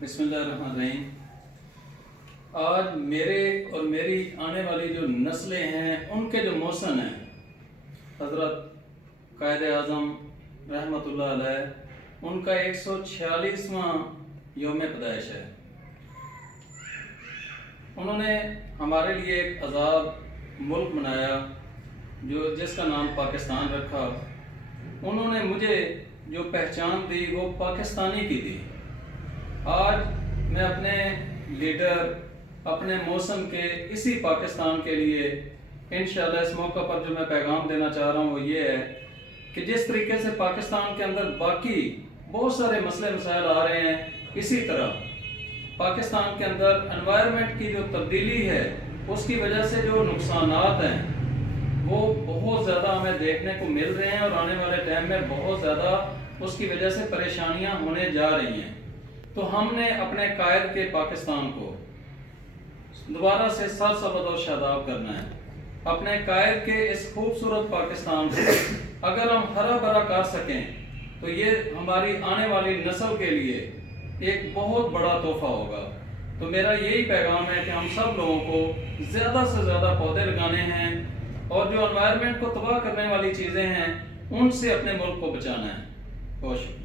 بسم اللہ الرحمن الرحیم۔ آج میرے اور میری آنے والی جو نسلیں ہیں ان کے جو موسم ہیں، حضرت قائد اعظم رحمۃ اللہ علیہ ان کا 146واں یوم پیدائش ہے۔ انہوں نے ہمارے لیے ایک آزاد ملک بنایا جس کا نام پاکستان رکھا۔ انہوں نے مجھے جو پہچان دی وہ پاکستانی کی دی۔ آج میں اپنے لیڈر، اپنے موسم کے اسی پاکستان کے لیے انشاءاللہ اس موقع پر جو میں پیغام دینا چاہ رہا ہوں وہ یہ ہے کہ جس طریقے سے پاکستان کے اندر باقی بہت سارے مسئلے مسائل آ رہے ہیں، اسی طرح پاکستان کے اندر انوائرمنٹ کی جو تبدیلی ہے اس کی وجہ سے جو نقصانات ہیں وہ بہت زیادہ ہمیں دیکھنے کو مل رہے ہیں، اور آنے والے ٹائم میں بہت زیادہ اس کی وجہ سے پریشانیاں ہونے جا رہی ہیں۔ تو ہم نے اپنے قائد کے پاکستان کو دوبارہ سے سر سبز و شاداب کرنا ہے۔ اپنے قائد کے اس خوبصورت پاکستان کو اگر ہم ہرا بھرا کر سکیں تو یہ ہماری آنے والی نسل کے لیے ایک بہت بڑا تحفہ ہوگا۔ تو میرا یہی پیغام ہے کہ ہم سب لوگوں کو زیادہ سے زیادہ پودے لگانے ہیں، اور جو انوائرمنٹ کو تباہ کرنے والی چیزیں ہیں ان سے اپنے ملک کو بچانا ہے۔ بہت شکریہ۔